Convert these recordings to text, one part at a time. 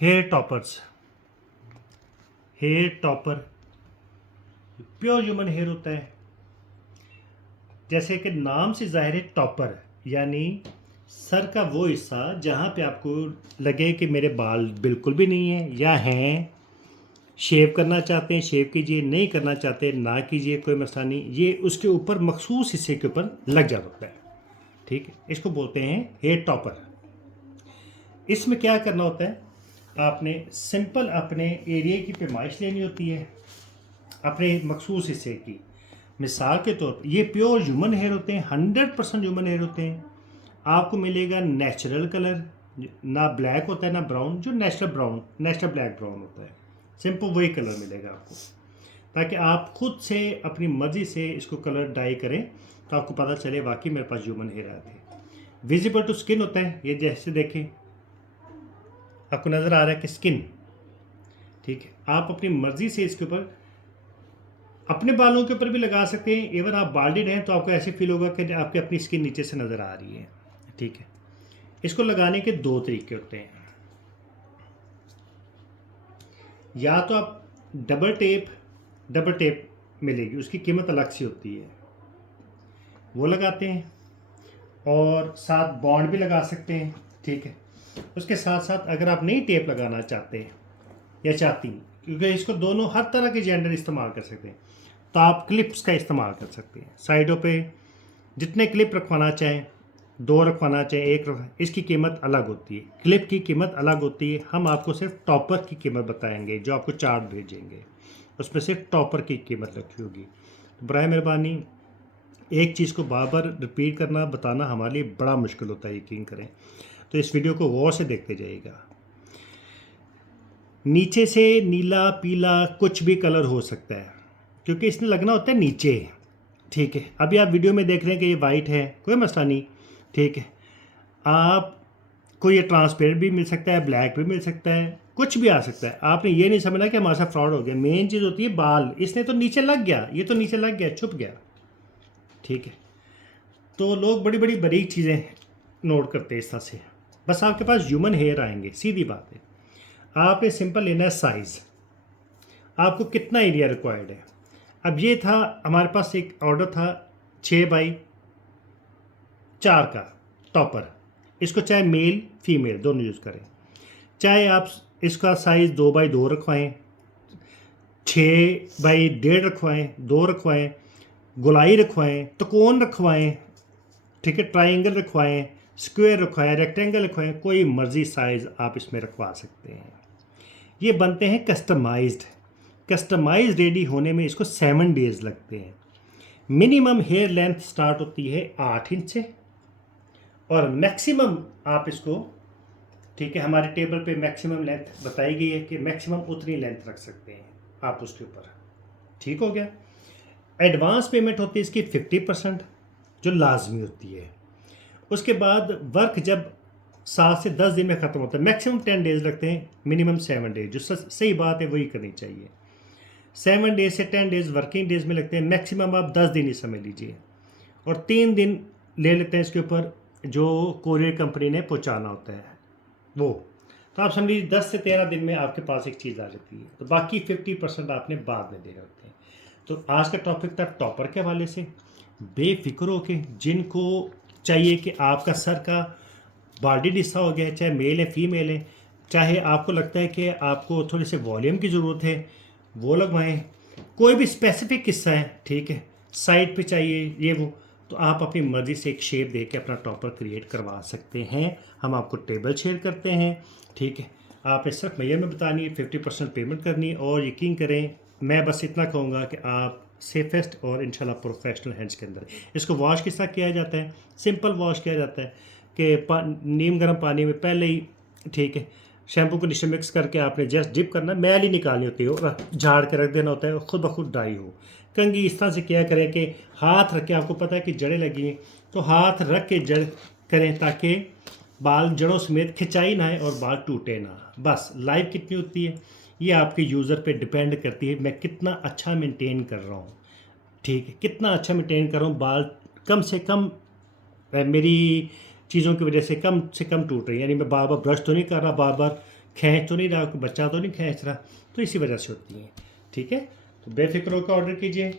Hair toppers, hair topper pure human hair होता है। जैसे कि नाम से जाहिर है टॉपर, यानी सर का वो हिस्सा जहाँ पे आपको लगे कि मेरे बाल बिल्कुल भी नहीं है या हैं, शेव करना चाहते हैं शेव कीजिए, नहीं करना चाहते ना कीजिए, कोई मसला नहीं। ये उसके ऊपर मखसूस हिस्से के ऊपर लग जाता है, ठीक है। इसको बोलते हैं हेयर टॉपर। इसमें क्या करना होता है, आपने सिंपल अपने एरिया की पैमाइश लेनी होती है, अपने मखसूस हिस्से की। मिसाल के तौर पर ये प्योर ह्यूमन हेयर होते हैं, 100% ह्यूमन हेयर होते हैं। आपको मिलेगा नेचुरल कलर, ना ब्लैक होता है ना ब्राउन, जो natural brown, natural black brown होता है, सिंपल वही कलर मिलेगा आपको, ताकि आप खुद से अपनी मर्ज़ी से इसको कलर डाई करें तो आपको पता चले वाकई मेरे पास ह्यूमन हेयर आए थे। विजिबल टू स्किन होता है, ये जैसे देखें आपको नज़र आ रहा है कि स्किन, ठीक है। आप अपनी मर्ज़ी से इसके ऊपर अपने बालों के ऊपर भी लगा सकते हैं। इवन आप बाल्डेड हैं तो आपको ऐसे फील होगा कि आपकी अपनी स्किन नीचे से नज़र आ रही है, ठीक है। इसको लगाने के दो तरीके होते हैं, या तो आप डबल टेप मिलेगी, उसकी कीमत अलग सी होती है, वो लगाते हैं, और साथ बॉन्ड भी लगा सकते हैं, ठीक है। उसके साथ साथ अगर आप नई टेप लगाना चाहते हैं या चाहती, क्योंकि इसको दोनों हर तरह के जेंडर इस्तेमाल कर सकते हैं, तो आप क्लिप्स का इस्तेमाल कर सकते हैं। साइडों पे जितने क्लिप रखवाना चाहें, 2 रखवाना चाहें, 1 इसकी कीमत अलग होती है, क्लिप की कीमत अलग होती है। हम आपको सिर्फ टॉपर की कीमत बताएंगे, जो आपको चार्ट भेजेंगे उसमें सिर्फ टॉपर की कीमत रखी होगी। तो बराए मेहरबानी एक चीज़ को बार बार रिपीट करना बताना हमारे लिए बड़ा मुश्किल होता है, यकीन करें। तो इस वीडियो को गौर से देखते जाइएगा। नीचे से नीला पीला कुछ भी कलर हो सकता है, क्योंकि इसने लगना होता है नीचे, ठीक है। अभी आप वीडियो में देख रहे हैं कि ये वाइट है, कोई मसला नहीं, ठीक है। आप को ये ट्रांसपेरेंट भी मिल सकता है, ब्लैक भी मिल सकता है, कुछ भी आ सकता है। आपने ये नहीं समझना कि हमारे साथ फ्रॉड हो गया। मेन चीज़ होती है बाल, इसने तो नीचे लग गया, ये तो नीचे लग गया, छुप गया, ठीक है। तो लोग बड़ी बड़ी बारीक चीज़ें नोट करते हैं इस तरह से। बस आपके पास ह्यूमन हेयर आएंगे, सीधी बात है। आपने सिंपल लेना है साइज़, आपको कितना एरिया रिक्वायर्ड है। अब ये था हमारे पास एक ऑर्डर था 6x4 का टॉपर। इसको चाहे मेल फीमेल दोनों यूज़ करें, चाहे आप इसका साइज़ 2x2 रखवाएं, 6x1.5 रखवाएं, 2 रखवाएं, गोलाई रखवाएं, त्रिकोण रखवाएं, ठीक है, ट्राइंगल रखवाएं, स्क्वायर रखवाएं, रेक्टेंगल रखवाएं, कोई मर्ज़ी साइज़ आप इसमें रखवा सकते हैं। ये बनते हैं कस्टमाइज रेडी होने में इसको 7 डेज़ लगते हैं। मिनिमम हेयर लेंथ स्टार्ट होती है 8 इंच से, और मैक्सिमम आप इसको, ठीक है, हमारे टेबल पे मैक्सिमम लेंथ बताई गई है कि मैक्सिमम उतनी लेंथ रख सकते हैं आप उसके ऊपर, ठीक हो गया। एडवांस पेमेंट होती है इसकी 50%, जो लाजमी होती है। उसके बाद वर्क जब 7 से 10 दिन में ख़त्म होता है, मैक्सिमम 10 डेज़ लगते हैं, मिनिमम 7 डेज, जो सही बात है वही करनी चाहिए। 7 डेज से 10 डेज़ वर्किंग डेज़ में लगते हैं, मैक्सिमम आप 10 दिन ही समझ लीजिए, और 3 दिन ले लेते हैं इसके ऊपर जो कोरियर कंपनी ने पहुंचाना होता है वो। तो आप समझ लीजिए 10 से 13 दिन में आपके पास एक चीज़ आ जाती है, तो बाकी 50% आपने बाद में देना होते हैं। तो आज का टॉपिक था टॉपर के हवाले से। बेफिक्र हो के जिनको चाहिए कि आपका सर का बॉडी हिस्सा हो गया, चाहे मेल है फीमेल है, चाहे आपको लगता है कि आपको थोड़े से वॉल्यूम की ज़रूरत है, वो लगवाएं। कोई भी स्पेसिफिक हिस्सा है, ठीक है, साइड पे चाहिए ये वो, तो आप अपनी मर्ज़ी से एक शेप दे के अपना टॉपर क्रिएट करवा सकते हैं। हम आपको टेबल शेयर करते हैं, ठीक है। आपने सिर्फ मैयर में बतानी है, 50% पेमेंट करनी है, और यकीन करें मैं बस इतना कहूँगा कि आप सेफेस्ट और इंशाल्लाह प्रोफेशनल हैंड्स के अंदर। इसको वॉश किस तरह किया जाता है, सिंपल वॉश किया जाता है कि नीम गर्म पानी में पहले ही, ठीक है, शैम्पू कंडीशनर मिक्स करके आपने जस्ट डिप करना, मैल ही निकालनी होती है और झाड़ के रख देना होता है, खुद ब खुद ड्राई हो। कंघी इस तरह से किया करें कि हाथ रख के, आपको पता है कि जड़ें लगी हैं तो हाथ रख के जड़ करें, ताकि बाल जड़ों समेत खिंचाई ना है और बाल टूटे ना। बस लाइफ कितनी होती है ये आपके यूज़र पे डिपेंड करती है, मैं कितना अच्छा मेंटेन कर रहा हूँ, ठीक है, कितना अच्छा मेंटेन कर रहा हूँ। बाल कम से कम मेरी चीज़ों की वजह से कम टूट रही है, यानी मैं बार बार ब्रश तो नहीं कर रहा, बार बार खींच तो नहीं रहा, कोई बच्चा तो नहीं खींच रहा, तो इसी वजह से होती हैं। ठीक है, तो बेफिक्र होकर ऑर्डर कीजिए।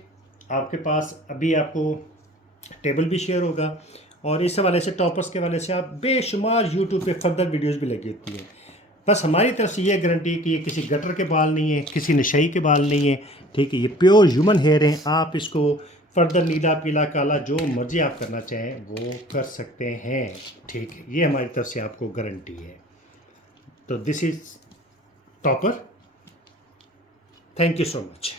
आपके पास अभी आपको टेबल भी शेयर होगा, और इस हवाले से टॉपर्स के हवाले से आप बेशुमार यूट्यूब पे फर्दर वीडियोस भी लगी होती हैं। बस हमारी तरफ से ये गारंटी कि ये किसी गटर के बाल नहीं है, किसी नशई के बाल नहीं है। ठीक है, ये प्योर ह्यूमन हेयर हैं। आप इसको फर्दर नीला पीला काला जो मर्जी आप करना चाहें वो कर सकते हैं। ठीक है, ये हमारी तरफ से आपको गारंटी है। तो this is topper. Thank you so much.